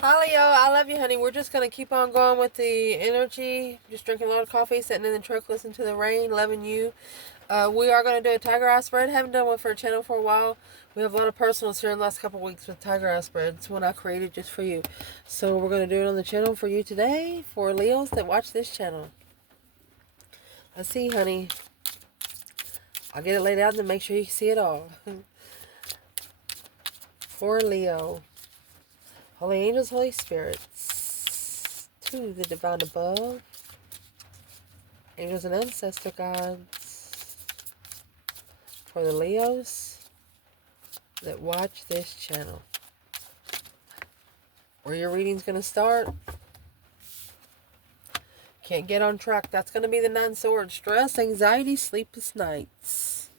Hi Leo, I love you, honey. We're just gonna keep on going with the energy. Just drinking a lot of coffee, sitting in the truck, listening to the rain, loving you. We are gonna do a tiger eye spread. Haven't done one for a channel for a while. We have a lot of personals here in the last couple of weeks with tiger eye spread. It's one I created just for you. So we're gonna do it on the channel for you today for Leos that watch this channel. Let's see, honey. I'll get it laid out and make sure you can see it all. For Leo. Holy angels, Holy spirits, to the divine above, angels and ancestor gods, for the Leos that watch this channel. Where your reading's going to start, can't get on track. That's going to be the 9 swords. Stress, anxiety, sleepless nights.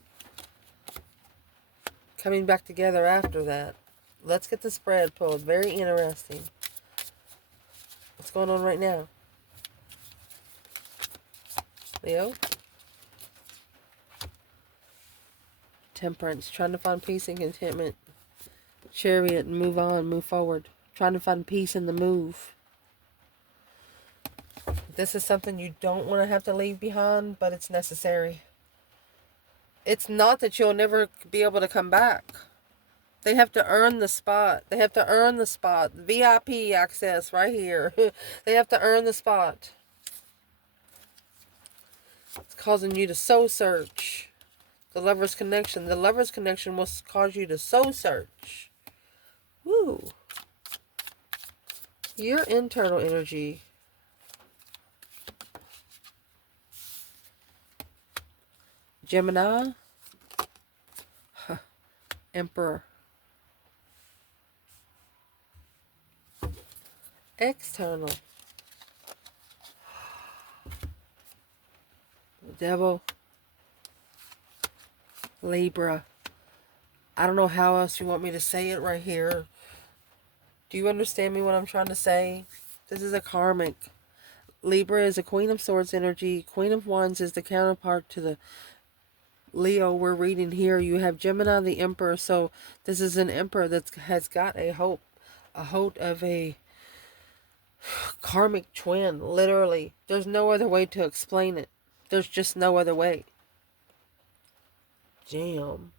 Coming back together after that. Let's get the spread pulled. Very interesting. What's going on right now? Leo? Temperance. Trying to find peace and contentment. Chariot. Move on. Move forward. Trying to find peace in the move. This is something you don't want to have to leave behind, but it's necessary. It's not that you'll never be able to come back. They have to earn the spot. They have to earn the spot. VIP access right here. They have to earn the spot. It's causing you to soul search. The lover's connection. The lover's connection will cause you to soul search. Woo. Your internal energy. Gemini. Emperor. External. Devil. Libra. I don't know how else you want me to say it right here. Do you understand me what I'm trying to say? This is a karmic. Libra is a Queen of Swords energy. Queen of Wands is the counterpart to the Leo we're reading here. You have Gemini, the Emperor. So this is an Emperor that has got a hope of a karmic twin, literally. There's no other way to explain it. There's just no other way. Damn.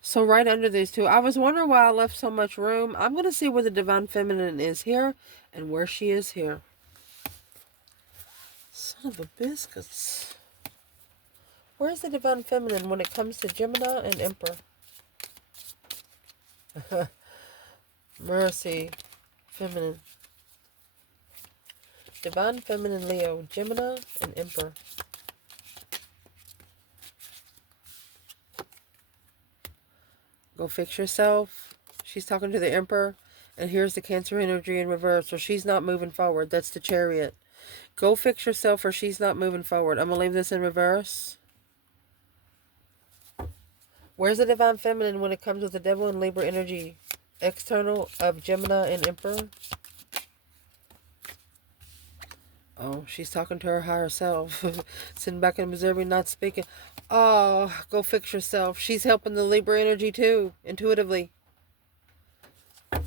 So right under these two, I was wondering why I left so much room. I'm going to see where the Divine Feminine is here and where she is here. Son of a biscuits. Where's the Divine Feminine when it comes to Gemini and Emperor? Mercy. Feminine. Divine Feminine Leo, Gemini, and Emperor. Go fix yourself. She's talking to the Emperor. And here's the Cancer energy in reverse. So she's not moving forward. That's the Chariot. Go fix yourself or she's not moving forward. I'm going to leave this in reverse. Where's the Divine Feminine when it comes with the Devil and Libra energy? External of Gemini and Emperor. Oh, she's talking to her higher self. Sitting back and observing, not speaking. Oh, go fix yourself. She's helping the Libra energy too, intuitively. The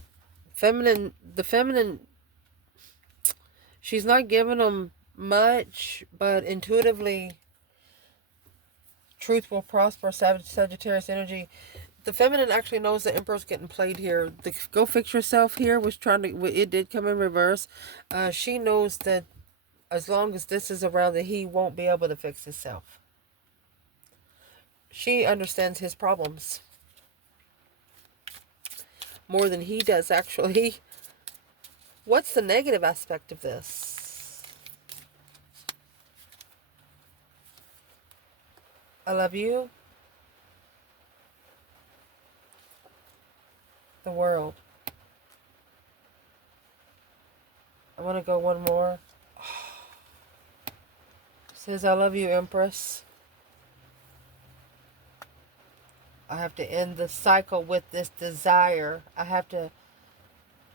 feminine, she's not giving them much, but intuitively, truth will prosper, Sagittarius energy. The feminine actually knows the Emperor's getting played here. The go fix yourself here was trying to, it did come in reverse. She knows that as long as this is around, that he won't be able to fix himself. She understands his problems more than he does, actually. What's the negative aspect of this? I love you. The world. I want to go one more. Says, I love you, Empress. I have to end the cycle with this desire. I have to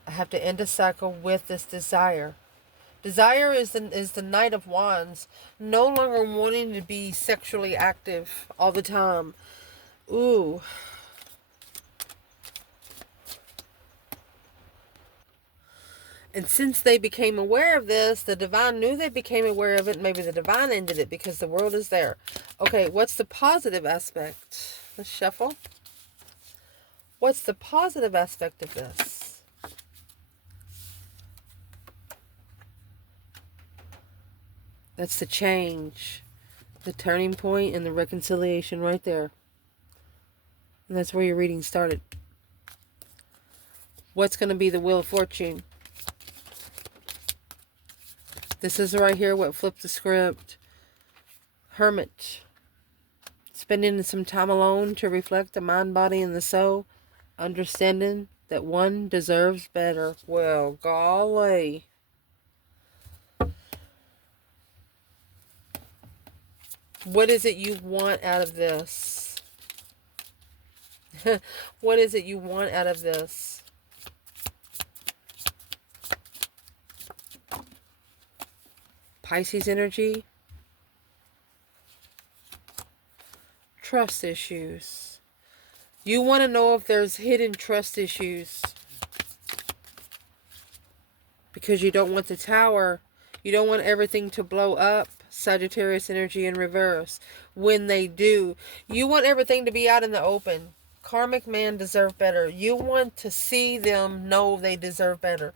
end a cycle with this desire. Desire is the Knight of Wands. No longer wanting to be sexually active all the time. Ooh. And since they became aware of this, the divine knew they became aware of it. Maybe the divine ended it because the world is there. Okay, what's the positive aspect? Let's shuffle. What's the positive aspect of this? That's the change, the turning point, and the reconciliation right there. And that's where your reading started. What's going to be the Wheel of Fortune? This is right here what flipped the script. Hermit. Spending some time alone to reflect the mind, body, and the soul. Understanding that one deserves better. Well, golly. What is it you want out of this? What is it you want out of this? Pisces energy. Trust issues. You want to know if there's hidden trust issues. Because you don't want the Tower. You don't want everything to blow up. Sagittarius energy in reverse. When they do. You want everything to be out in the open. Karmic man deserve better. You want to see them know they deserve better.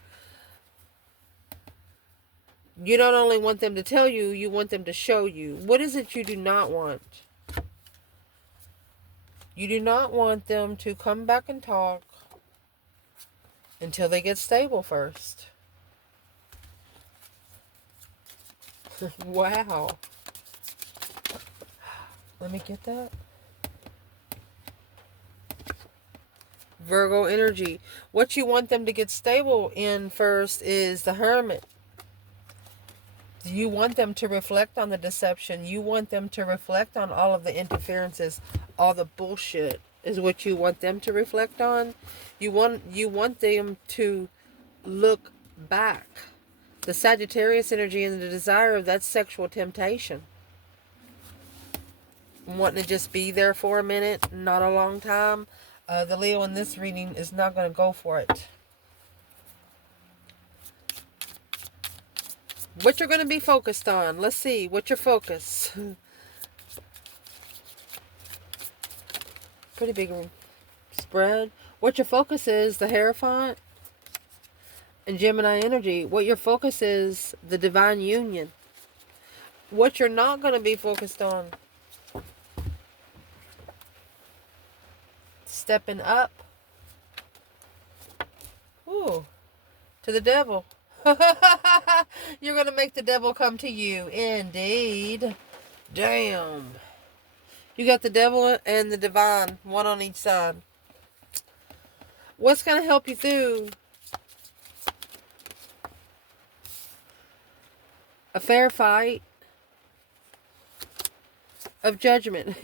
You don't only want them to tell you, you want them to show you. What is it you do not want? You do not want them to come back and talk until they get stable first. Wow. Let me get that. Virgo energy. What you want them to get stable in first is the Hermit. You want them to reflect on the deception. You want them to reflect on all of the interferences. All the bullshit is what you want them to reflect on. You want them to look back. The Sagittarius energy and the desire of that sexual temptation. Wanting to just be there for a minute, not a long time. The Leo in this reading is not going to go for it. What you're going to be focused on. Let's see. What's your focus? Pretty big spread. What your focus is, the Hierophant and Gemini energy. What your focus is, the divine union. What you're not going to be focused on. Stepping up. Ooh. To the devil. You're going to make the devil come to you. Indeed. Damn. You got the devil and the divine. One on each side. What's going to help you through? A fair fight of judgment.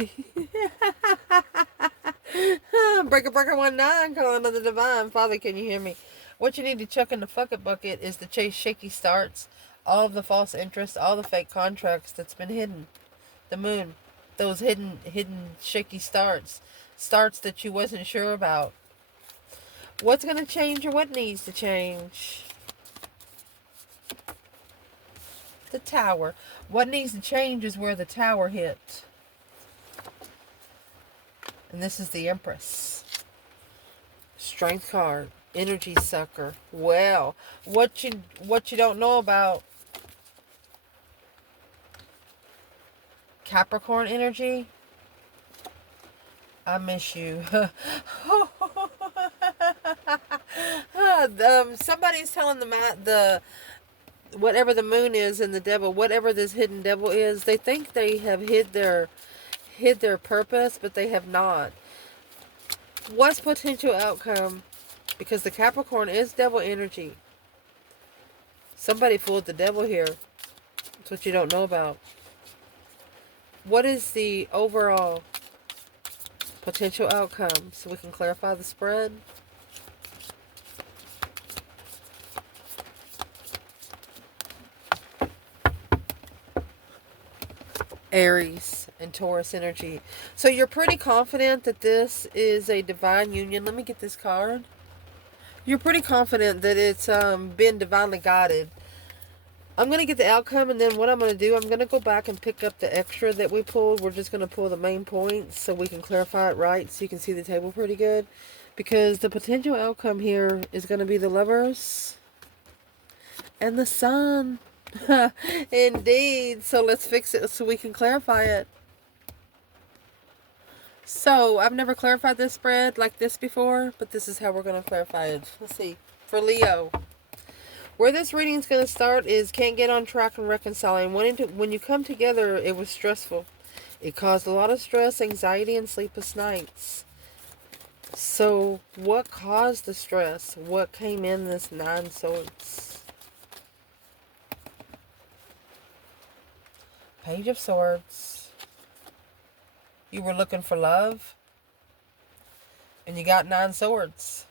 Breaker 19 calling on the divine. Father, can you hear me? What you need to chuck in the fuck it bucket is the chase shaky starts, all of the false interest, all the fake contracts that's been hidden. The moon, those hidden shaky starts that you wasn't sure about. What's going to change or what needs to change? The Tower. What needs to change is where the Tower hit. And this is the Empress. Strength card. Energy sucker. Well, what you don't know about Capricorn energy. I miss you. Somebody's telling the whatever the moon is and the devil, whatever this hidden devil is, they think they have hid their purpose, but they have not. What's potential outcome? Because the Capricorn is devil energy. Somebody fooled the devil here. That's what you don't know about. What is the overall potential outcome? So we can clarify the spread. Aries and Taurus energy. So you're pretty confident that this is a divine union. Let me get this card. You're pretty confident that it's been divinely guided. I'm going to get the outcome, and then what I'm going to do, I'm going to go back and pick up the extra that we pulled. We're just going to pull the main points so we can clarify it right, so you can see the table pretty good. Because the potential outcome here is going to be the Lovers and the Sun. Indeed. So let's fix it so we can clarify it. So, I've never clarified this spread like this before, but this is how we're going to clarify it. Let's see. For Leo, where this reading is going to start is can't get on track and reconciling. When you come together, it was stressful. It caused a lot of stress, anxiety, and sleepless nights. So, what caused the stress? What came in this 9 Swords? Page of Swords. You were looking for love, and you got 9 Swords.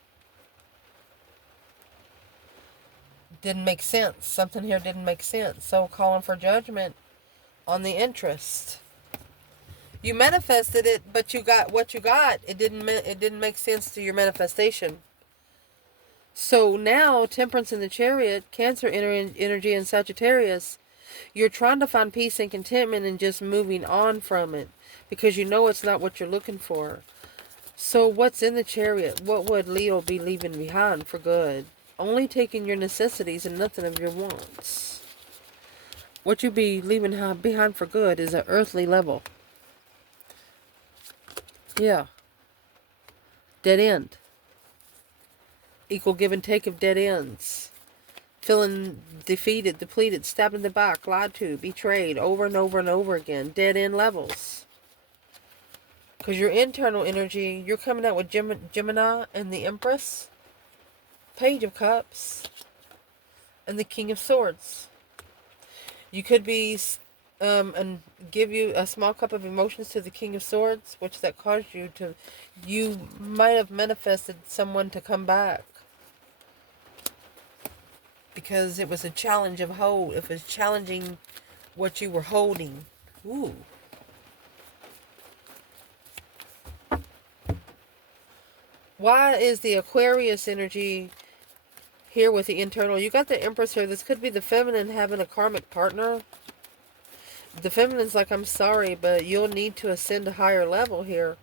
Didn't make sense. Something here didn't make sense. So calling for judgment on the interest. You manifested it, but you got what you got. It didn't make sense to your manifestation. So now, Temperance in the Chariot, Cancer energy, and Sagittarius, you're trying to find peace and contentment and just moving on from it because you know it's not what you're looking for. So what's in the Chariot? What would Leo be leaving behind for good? Only taking your necessities and nothing of your wants. What you be leaving behind for good is an earthly level. Yeah. Dead end. Equal give and take of dead ends. Feeling defeated, depleted, stabbed in the back, lied to, betrayed over and over and over again. Dead end levels. Because your internal energy, you're coming out with Gemini and the Empress. Page of Cups. And the King of Swords. You could be and give you a small cup of emotions to the King of Swords, which that caused you might have manifested someone to come back. Because it was a challenge of hold. It was challenging what you were holding. Ooh. Why is the Aquarius energy here with the internal? You got the Empress here. This could be the feminine having a karmic partner. The feminine's like, I'm sorry, but you'll need to ascend a higher level here.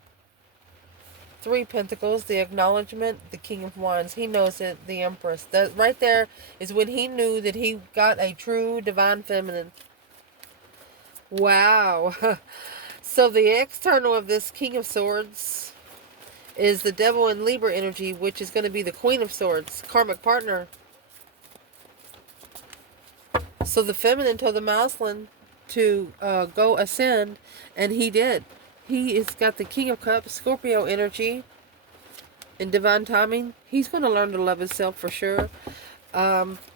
3 Pentacles, the acknowledgement, the King of Wands. He knows it, the Empress. That right there is when he knew that he got a true divine feminine. Wow. So the external of this King of Swords is the Devil and Libra energy, which is going to be the Queen of Swords, karmic partner. So the feminine told the masculine to go ascend, and he did. He has got the King of Cups, Scorpio energy, in divine timing. He's going to learn to love himself for sure.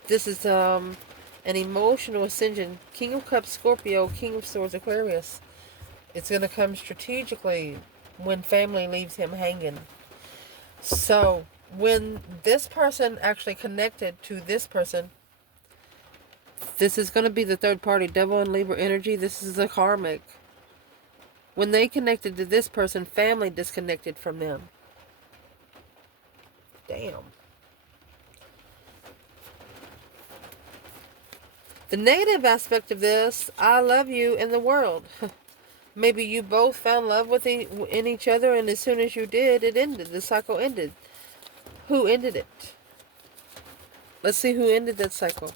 This is an emotional ascension. King of Cups, Scorpio, King of Swords, Aquarius. It's going to come strategically when family leaves him hanging. So when this person actually connected to this person, this is going to be the third party, Devil and Libra energy. This is a karmic. When they connected to this person, family disconnected from them. Damn. The negative aspect of this, I love you in the world. Maybe you both found love in each other, and as soon as you did, it ended. The cycle ended. Who ended it? Let's see who ended that cycle.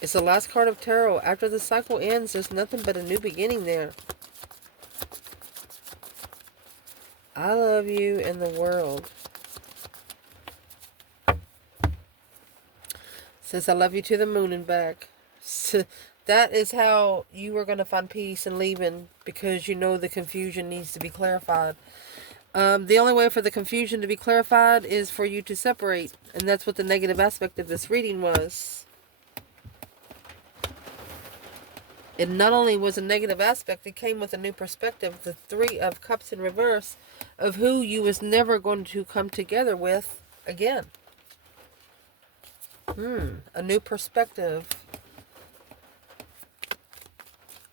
It's the last card of tarot. After the cycle ends, there's nothing but a new beginning there. I love you and the world. Says I love you to the moon and back. So that is how you are going to find peace and leaving, because you know the confusion needs to be clarified. The only way for the confusion to be clarified is for you to separate. And that's what the negative aspect of this reading was. It not only was a negative aspect, it came with a new perspective. The 3 of Cups in reverse of who you was never going to come together with again. A new perspective.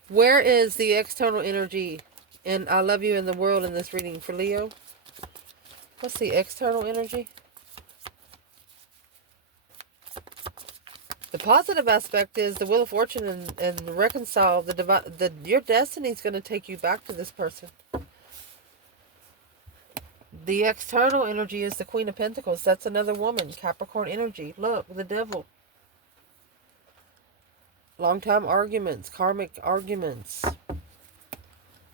Where is the external energy? And I love you in the world in this reading for Leo. What's the external energy? The positive aspect is the Wheel of Fortune and reconcile your destiny is going to take you back to this person. The external energy is the Queen of Pentacles. That's another woman. Capricorn energy. Look, the Devil. Long-time arguments. Karmic arguments.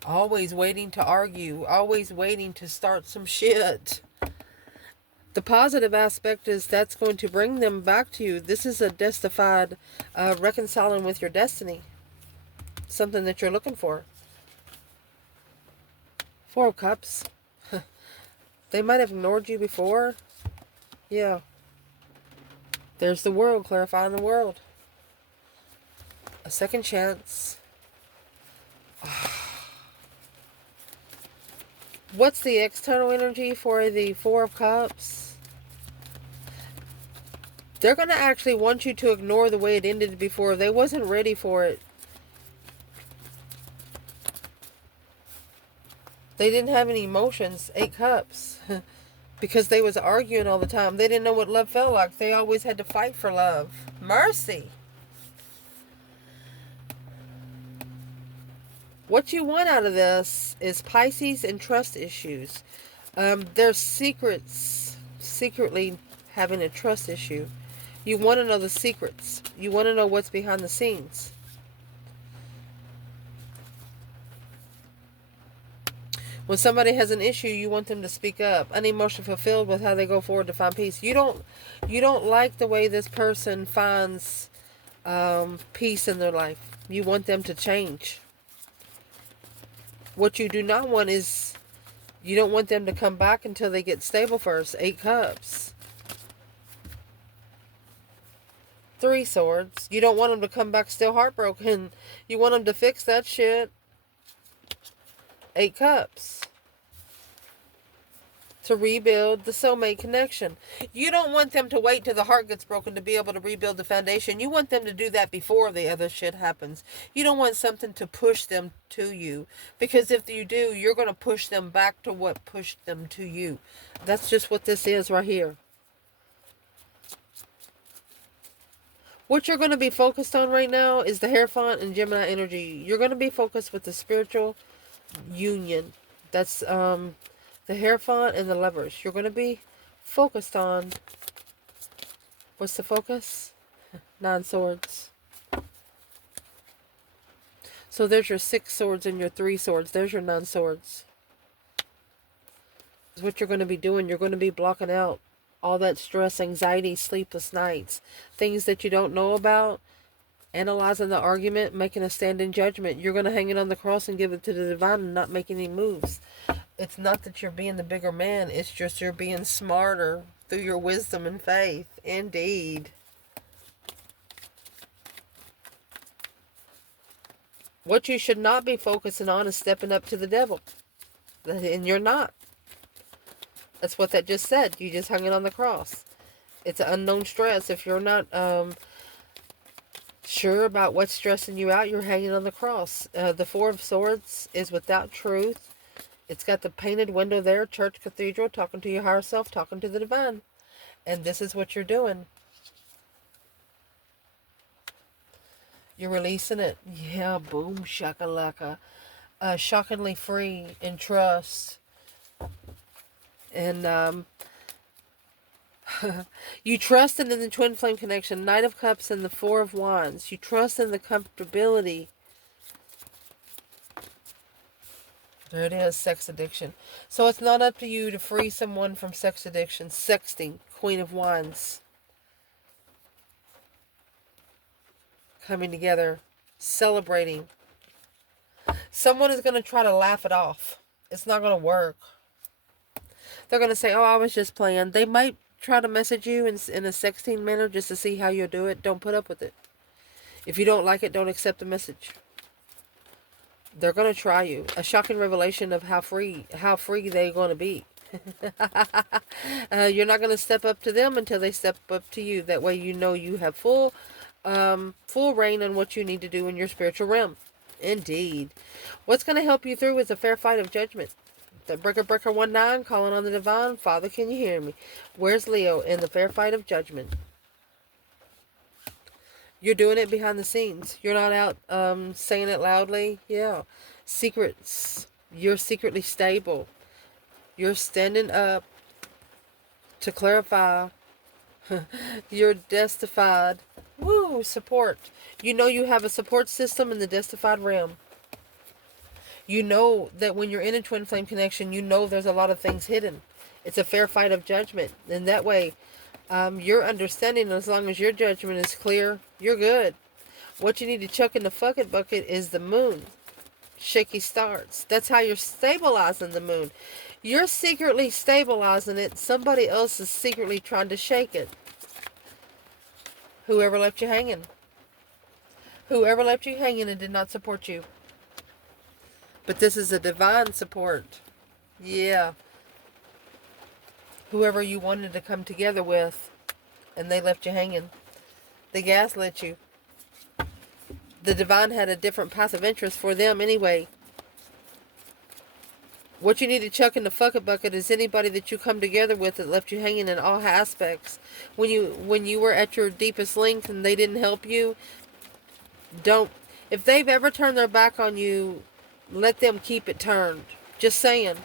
Always waiting to argue. Always waiting to start some shit. The positive aspect is that's going to bring them back to you. This is a justified reconciling with your destiny. Something that you're looking for. Four of Cups. They might have ignored you before. Yeah. There's the World, clarifying the world. A second chance. What's the external energy for the Four of Cups? They're going to actually want you to ignore the way it ended before. They wasn't ready for it. They didn't have any emotions. 8 Cups. Because they was arguing all the time. They didn't know what love felt like. They always had to fight for love. Mercy. What you want out of this is Pisces and trust issues. There's secrets. Secretly having a trust issue. You want to know the secrets. You want to know what's behind the scenes. When somebody has an issue, you want them to speak up. Unemotionally fulfilled with how they go forward to find peace. You don't like the way this person finds peace in their life. You want them to change. What you do not want is, you don't want them to come back until they get stable first. 8 Cups. 3 Swords. You don't want them to come back still heartbroken. You want them to fix that shit. 8 Cups. To rebuild the soulmate connection. You don't want them to wait till the heart gets broken to be able to rebuild the foundation. You want them to do that before the other shit happens. You don't want something to push them to you. Because if you do, you're going to push them back to what pushed them to you. That's just what this is right here. What you're going to be focused on right now is the Hierophant and Gemini energy. You're going to be focused with the spiritual union. That's the Hierophant and the Lovers. You're going to be focused on, what's the focus? 9 Swords. So there's your 6 Swords and your 3 Swords. There's your 9 Swords. That's what you're going to be doing. You're going to be blocking out all that stress, anxiety, sleepless nights, things that you don't know about, analyzing the argument, making a stand in judgment. You're going to hang it on the cross and give it to the divine and not make any moves. It's not that you're being the bigger man. It's just you're being smarter through your wisdom and faith. Indeed. What you should not be focusing on is stepping up to the devil. And you're not. That's what that just said. You just hung it on the cross. It's an unknown stress. If you're not sure about what's stressing you out, you're hanging on the cross. The 4 of Swords is without truth. It's got the painted window there, church, cathedral, talking to your higher self, talking to the divine. And this is what you're doing. You're releasing it. Yeah, boom, shakalaka. Shockingly free in trust. And you trust in the twin flame connection. Knight of Cups and the 4 of Wands. You trust in the comfortability. There it is, sex addiction. So it's not up to you to free someone from sex addiction. Sexting, Queen of Wands. Coming together, celebrating. Someone is going to try to laugh it off. It's not going to work. They're going to say, oh, I was just playing. They might try to message you in a sexting manner just to see how you'll do it. Don't put up with it. If you don't like it, don't accept the message. They're going to try you. A shocking revelation of how free they're going to be. You're not going to step up to them until they step up to you. That way you know you have full reign on what you need to do in your spiritual realm. Indeed. What's going to help you through is a fair fight of judgment. birthday. Breaker 19, calling on the divine. Father, can you hear me? Where's Leo in the fair fight of judgment? You're doing it behind the scenes. You're not out saying it loudly. Yeah. Secrets. You're secretly stable. You're standing up to clarify. You're destified. Woo, support. You know you have a support system in the destified realm. You know that when you're in a twin flame connection, you know there's a lot of things hidden. It's a fair fight of judgment. And that way, your understanding, as long as your judgment is clear, you're good. What you need to chuck in the fuck it bucket is the moon. Shaky starts. That's how you're stabilizing the moon. You're secretly stabilizing it. Somebody else is secretly trying to shake it. Whoever left you hanging. Whoever left you hanging and did not support you. But this is a divine support. Yeah. Whoever you wanted to come together with, and they left you hanging. They gaslit you. The divine had a different path of interest for them anyway. What you need to chuck in the fuck it bucket is anybody that you come together with that left you hanging in all aspects. When you were at your deepest length and they didn't help you, don't. If they've ever turned their back on you, let them keep it turned. Just saying.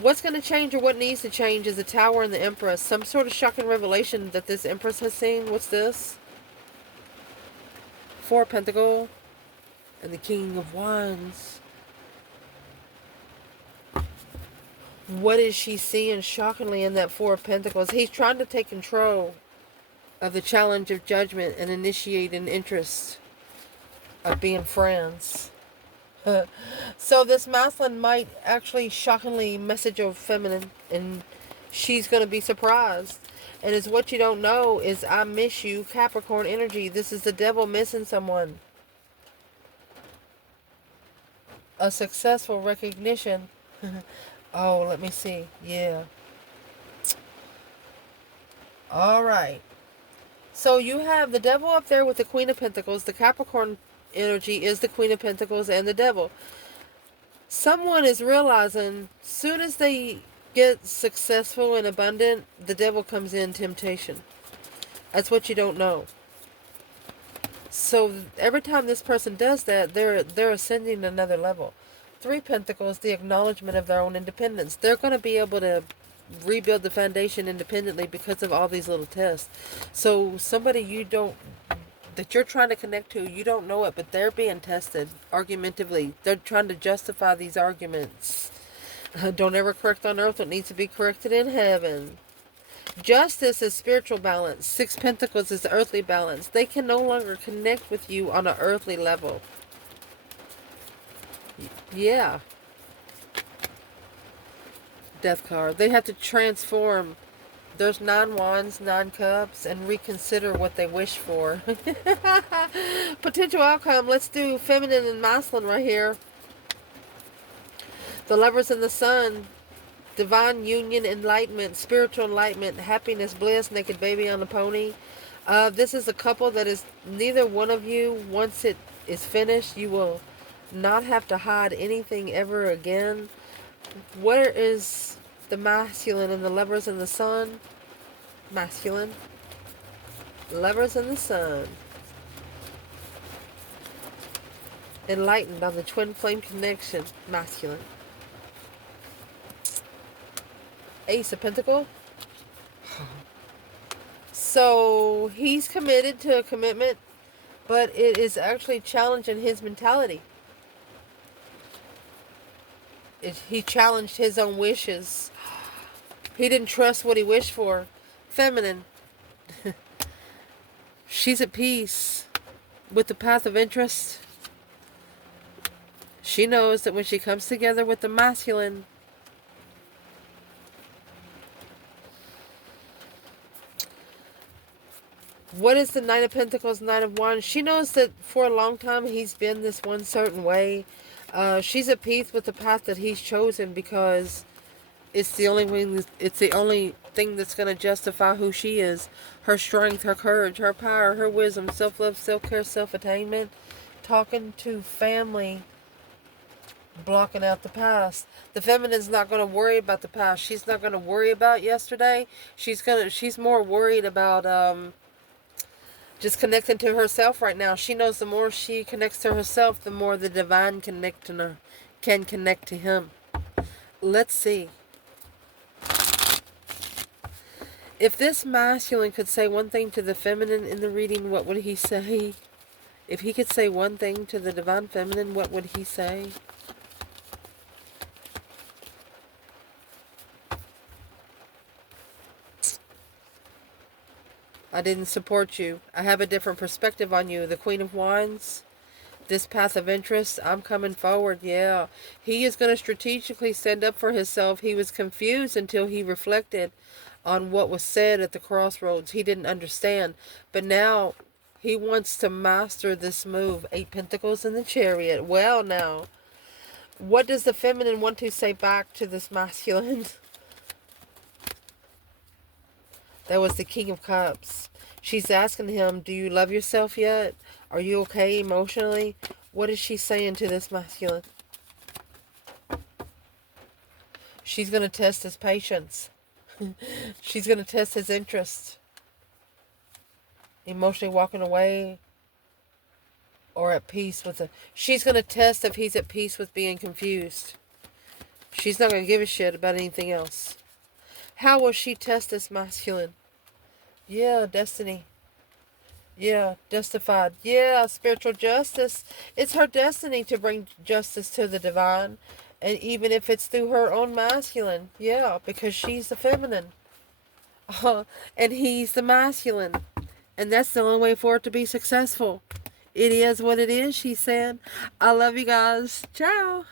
What's going to change or what needs to change is the Tower and the Empress. Some sort of shocking revelation that this Empress has seen. What's this? Four of Pentacles and the King of Wands. What is she seeing shockingly in that Four of Pentacles? He's trying to take control of the challenge of judgment and initiate an interest of being friends. So this masculine might actually shockingly message a feminine, and she's going to be surprised. And it's what you don't know is I miss you, Capricorn energy. This is the devil missing someone. A successful recognition. Oh, let me see. Yeah. All right. So you have the devil up there with the Queen of Pentacles. The Capricorn energy is the Queen of Pentacles and the devil. Someone is realizing soon as they get successful and abundant, the devil comes in temptation. That's what you don't know. So every time this person does that, they're ascending another level. Three Pentacles, the acknowledgement of their own independence. They're going to be able to rebuild the foundation independently because of all these little tests. So somebody that you're trying to connect to, you don't know it, but they're being tested argumentatively. They're trying to justify these arguments. Don't ever correct on earth what needs to be corrected in heaven. Justice is spiritual balance. Six Pentacles is earthly balance. They can no longer connect with you on an earthly level. Yeah. Death card. They have to transform. There's 9 wands, 9 cups, and reconsider what they wish for. Potential outcome. Let's do feminine and masculine right here. The Lovers in the Sun. Divine union, enlightenment, spiritual enlightenment, happiness, bliss, naked baby on the pony. This is a couple that is neither one of you, once it is finished, you will not have to hide anything ever again. Where is the masculine and the Lovers in the Sun? Masculine. Lovers in the Sun. Enlightened on the twin flame connection. Masculine. Ace of Pentacles. So he's committed to a commitment, but it is actually challenging his mentality. He challenged his own wishes. He didn't trust what he wished for. Feminine. She's at peace with the path of interest. She knows that when she comes together with the masculine, what is the Knight of Pentacles, Knight of Wands? She knows that for a long time he's been this one certain way. She's at peace with the path that he's chosen because it's the only way, it's the only thing that's going to justify who she is. Her strength, her courage, her power, her wisdom, self-love, self-care, self-attainment. Talking to family. blocking out the past. The feminine's not going to worry about the past. She's not going to worry about yesterday. She's more worried about just connecting to herself right now. She knows the more she connects to herself, the more the divine can connect to him. Let's see. If this masculine could say one thing to the feminine in the reading, what would he say? If he could say one thing to the divine feminine, what would he say? I didn't support you. I have a different perspective on you. The Queen of Wands. This path of interest, I'm coming forward, yeah. He is going to strategically stand up for himself. He was confused until he reflected on what was said at the crossroads. He didn't understand. But now he wants to master this move. 8 Pentacles in the Chariot. Well, now, what does the feminine want to say back to this masculine? That was the King of Cups. She's asking him, do you love yourself yet? Are you okay emotionally? What is she saying to this masculine? She's going to test his patience. She's going to test his interest. Emotionally walking away or at peace with it. She's going to test if he's at peace with being confused. She's not going to give a shit about anything else. How will she test this masculine? Yeah, destiny. Yeah, justified. Yeah, spiritual justice. It's her destiny to bring justice to the divine. And even if it's through her own masculine. Yeah, because she's the feminine. And he's the masculine. And that's the only way for it to be successful. It is what it is, she said. I love you guys. Ciao.